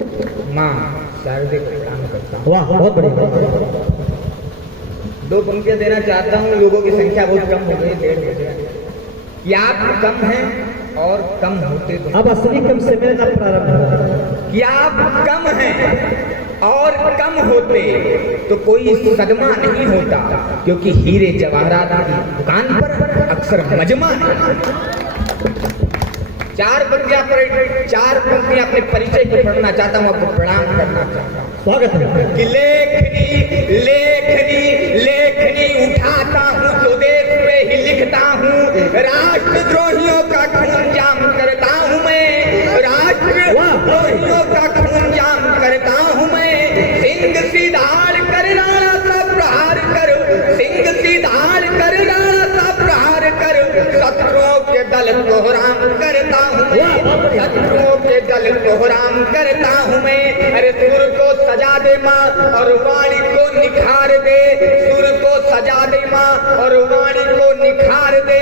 माँ शारदे को प्रणाम करता हूँ। वाह, बहुत बढ़िया। दो पंक्तियां देना चाहता हूँ, लोगों की संख्या बहुत कम हो गई, 1:30 बजे। कि आप कम हैं और कम होते तो अब असली कम से मेरा प्रारंभ हुआ। कि आप कम हैं और कम होते तो कोई सदमा नहीं होता, क्योंकि हीरे जवाहरात की दुकान पर अक्सर मजमा है। चार पंक्तियां अपने परिचय को पढ़ना चाहता हूँ, आपको प्रणाम करना चाहता हूँ। स्वागत है। कि लेखनी लेखनी लेखनी उठाता हूँ तो देश पे ही लिखता हूँ, राष्ट्रद्रोहियों का खून जाम करता हूँ मैं, राष्ट्रद्रोहियों का खून जाम करता हूँ मैं। सिंह सीधार कर राणा सा प्रहार कर, सिंह सीधार कर राणा सा प्रहार कर, शत्रुओं के दल को राम करता हूँ मैं, शत्रुओं के दल को राम करता हूँ मैं। अरे सुर को सजा दे माँ और वाणी को निखार दे, सुर को सजा दे माँ और वाणी को निखार दे,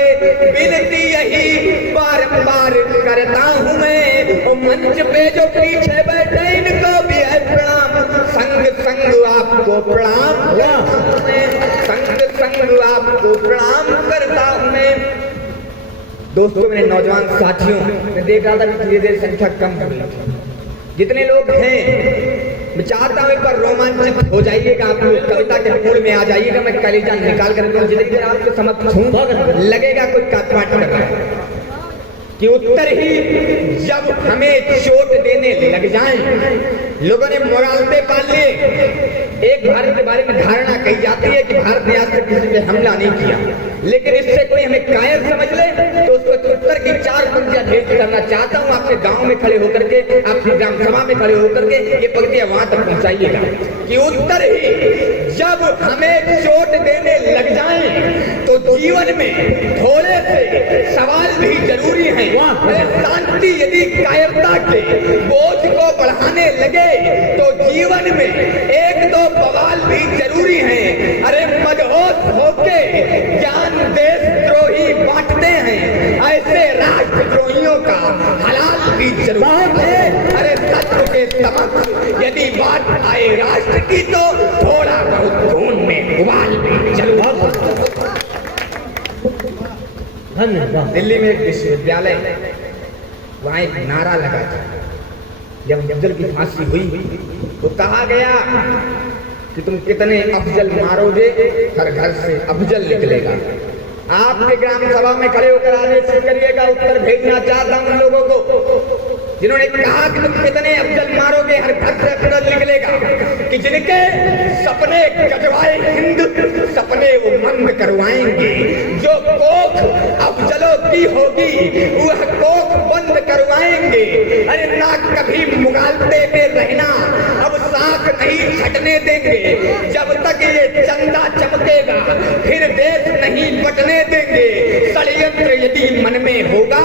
विनती यही बारंबार करता हूँ मैं। और मंच पे जो पीछे बैठे इनको भी है प्रणाम, संग संग आपको प्रणाम, संग संग आपको प्रणाम करता हूँ मैं। दोस्तों, मेरे नौजवान साथियों, मैं देख रहा था कि धीरे धीरे संख्या कम हो रही है। जितने लोग हैं, मैं चाहता हूँ एक बार रोमांचित हो जाइएगा, आप लोग कविता के मूड में आ जाइएगा। मैं कलेजा निकाल कर जितनी देर आपके समक्ष हूँ लगेगा कोई काटपाट कर रहा है। कि उत्तर ही जब हमें चोट देने लग जाएं, लोगों ने मोरालते पाल लिए। एक भारत के बारे में धारणा कही जाती है कि भारत ने आज तक किसी पे हमला नहीं किया, लेकिन इससे कोई हमें कायर समझ ले तो उसको उत्तर की 4 पंक्तियां भेंट करना चाहता हूँ। आपके गांव में खड़े होकर के, आपकी ग्राम सभा में खड़े होकर के ये पंक्तियां वहां तक पहुंचाइएगा। कि उत्तर ही जब हमें चोट देने लग जाएं तो जीवन में थोड़े से सवाल भी जरूरी हैं। शांति यदि कायरता के बोझ को बढ़ाने लगे तो जीवन में 1-2 बवाल भी जरूरी हैं। अरे मदहोश होके ज्ञान देशद्रोही बांटते हैं, ऐसे राष्ट्रद्रोहियों का हलाल भी जरूरी है। अरे तत्व के समक्ष यदि बात आए राष्ट्र की तो थोड़ा बहुत खून में उबाल भी जरूरी। धन्यवाद। दिल्ली में एक विश्वविद्यालय, वहाँ एक नारा लगा था जब अफजल की फांसी हुई तो कहा गया कि तुम कितने अफजल मारोगे, हर घर से अफजल निकलेगा। आपके ग्राम सभा में खड़े होकर आदेश करिएगा, उत्तर भेजना चाहता हूं उन लोगों को जिन्होंने कहा कि तुम कितने अफजल मारोगे, हर घर से अफजल निकलेगा। कि जिनके सपने गजवाए हिंद, सपने वो मंद करवाएंगे। जो कोख अफजलों की होगी वह कोख बंद करवाएंगे। अरे ना कभी मुगालते में रहना, अब साख नहीं छटने देंगे। जब तक ये चंदा चमकेगा फिर देश नहीं बटने देंगे। षड्यंत्र यदि मन में होगा,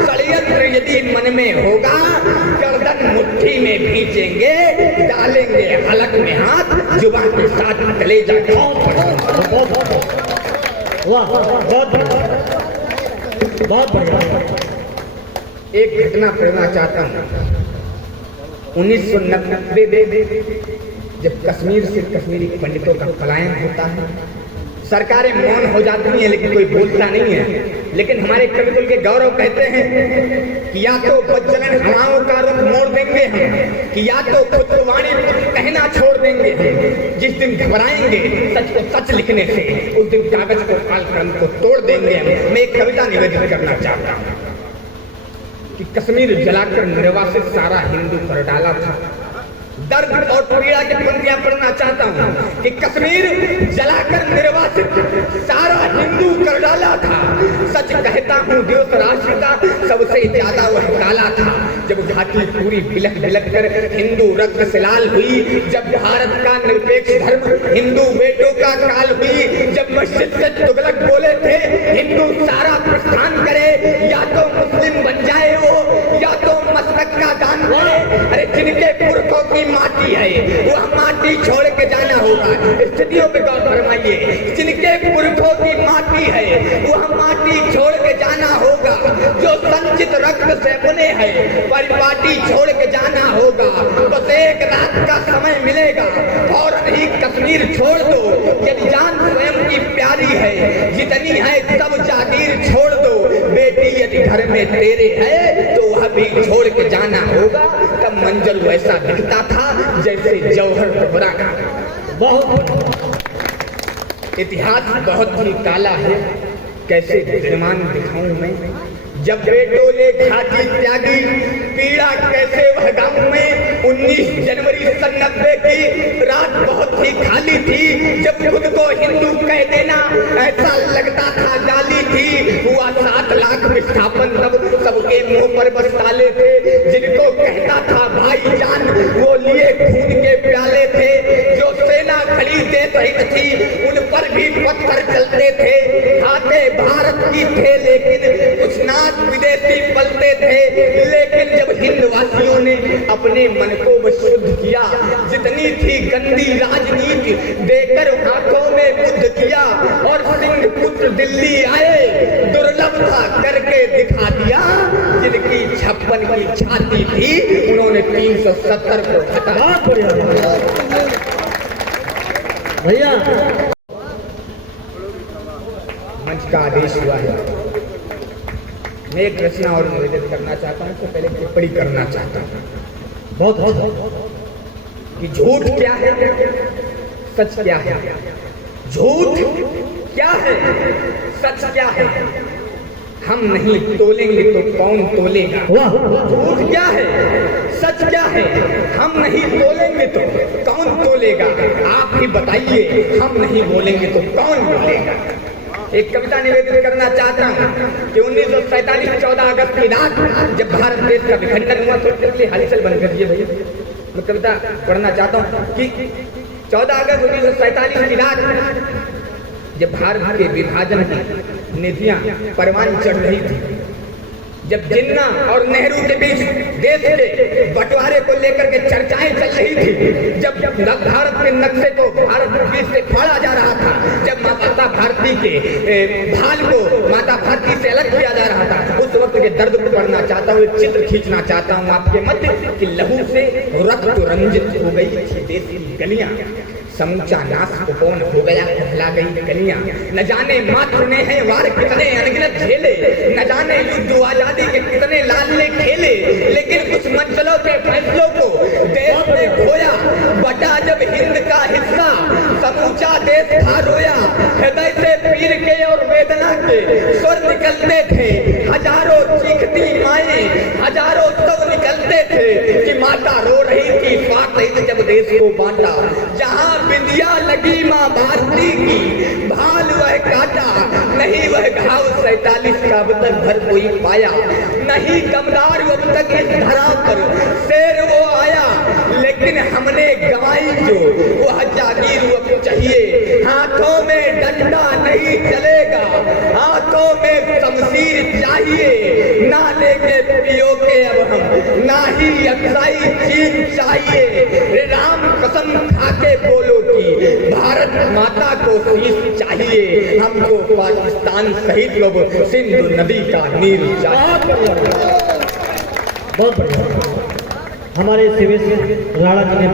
षड्यंत्र यदि मन में होगा, गर्दन मुट्ठी में भींचेंगे, डालेंगे हलक में हाथ, जुबान के साथ कलेजा। वाह, बहुत बढ़िया। एक घटना कहना चाहता हूँ। 1990 में जब कश्मीर से कश्मीरी पंडितों का पलायन होता है, सरकारें मौन हो जाती हैं लेकिन कोई बोलता नहीं है। लेकिन हमारे कविकुल के गौरव कहते हैं कि या तो बज्जलन हवाओं का रुख मोड़ देंगे हम, कि या तो खुदवाणी कहना छोड़ देंगे हम। जिस दिन घबराएंगे सच को सच लिखने से, उस दिन कागज को काल कलम को तोड़ देंगे हम। मैं एक कविता निवेदित करना चाहता हूँ कि कश्मीर जलाकर निर्वासित सारा हिंदू कर डाला था। दर्द और पीड़ा की पंक्तियां पढ़ना चाहता हूँ कि कश्मीर जलाकर निर्वासित सारा हिंदू कर डाला था। सच कहता हूँ देश राष्ट्र का सबसे ज्यादा वह काला था। जब घाटी पूरी बिलख बिलख कर हिंदू रक्त से लाल हुई, जब भारत का निरपेक्ष धर्म हिंदू बेटों का काल हुई, जब मस्जिद से तुगलक बोले थे हिंदू सारा प्रस्थान करे, या तो मुस्लिम बन जाए वो, या तो मस्तक का दान करे। अरे जिनके पुरखों की माटी है वह माटी छोड़ के जाना होगा। स्थितियों पे गौर फरमाइए। जिनके पुरखों की माटी है वह माटी छोड़ के जाना होगा। जो संचित रक्त से बने हैं परिपाटी छोड़ के जाना होगा। तो एक रात का समय मिलेगा फौरन ही कश्मीर छोड़ दो, यदि जान स्वयं की प्यारी है, जितनी है सब जागीर छोड़ दो, बेटी यदि घर में तेरे है तो वह भी छोड़ के जाना होगा। तब मंजर वैसा दिखता था जैसे जौहर दोहरा का। बहुत इतिहास बहुत ही काला है, कैसे विद्यमान दिखाऊं मैं। जब बेटों ने घाटी त्यागी पीड़ा कैसे वह गाँव में। 19 जनवरी सन 90 की रात बहुत ही खाली थी, जब खुद को हिंदू कह देना ऐसा लगता था गाली थी। हुआ 7 लाख विस्थापन, तब सबके मुंह पर बस ताले थे। जिनको कहता था भाईजान वो लिए खून के प्याले थे। जो सेना खड़ी देश हित थी उन पर भी पत्थर चलते थे। खाते भारत की थे लेकिन कुछ नाक विदेशी पलते थे। लेकिन जब हिंदवासियों ने अपने मन को शुद्ध किया, जितनी थी गंदी राजनीति देकर हाथों में बुद्ध किया, और सिंह पुत्र दिल्ली आए दुर्लभ था करके दिखा दिया। जिनकी 56 की छाती थी उन्होंने 370 को हटा भैया। मंच का आदेश हुआ है। मैं एक रचना और निवेदित करना चाहता हूँ, उससे पहले टिप्पणी करना चाहता हूँ बहुत कि झूठ क्या है, सच क्या है। झूठ क्या है, सच क्या है, हम नहीं तोलेंगे तो कौन तोलेगा। झूठ क्या है, सच क्या है, हम नहीं तोलेंगे तो कौन तोलेगा। आप ही बताइए, हम नहीं बोलेंगे तो कौन बोलेगा। एक कविता निवेदित करना चाहता हूँ कि 1947 14 अगस्त की रात जब भारत देश का विखंडन हुआ, थोड़ी हलचल बंद कर दिए भैया। मैं कविता पढ़ना चाहता हूँ कि 14 अगस्त 1947 की रात जब भारत के विभाजन की निधियां परवान चढ़ रही थी, जब जिन्ना और नेहरू के बीच देश के बंटवारे को लेकर के चर्चाएं चल रही थी, जब भारत के नक्शे को भारत बीच से फाड़ा जा रहा था, जब माता भारती के भाल को माता भारती से अलग किया जा रहा था, उस वक्त के दर्द को पढ़ना चाहता हूँ, एक चित्र खींचना चाहता हूँ आपके मध्य कि लहू से रक्त रंजित हो गई थी देश की गलियां। समूचा नाश कुपोन हो गया, कहला गई कलियां। न जाने मात्र ने हैं वार कितने अनगिनत झेले, न जाने युद्ध आजादी के कितने लाडले खेले, लेकिन कुछ मंजिलों के फैसलों को देश ने खोया। बटा जब हिंद का हिस्सा समूचा देश था रोया। हृदय से पीर के और वेदना के स्वर निकलते थे, हजारों चीखती माएं, हजारों सब निकलते थे कि माता रो रही थी स्वार्थ हित जब देश को बांटा। जहां बिंदिया लगी माँ भारती की भाल वह काटा, नहीं वह घाव 47 का अब तक भर कोई पाया। नहीं कमदार अब तक इस धरा पर शेर वो आया, लेकिन हमने गंवाई जो वह जागीर अब चाहिए। हाथों में डंडा नहीं चलेगा, हाथों में शमशीर चाहिए। ना लेके पियो के अब हम, ना ही अक्साई चीन चाहिए। राम कसम खा के बोलो कि भारत माता को शीश चाहिए। हमको पाकिस्तान सहित लोग सिंधु नदी का नीर चाहिए। बहुत बढ़िया। हमारे शिवेश राणा जी ने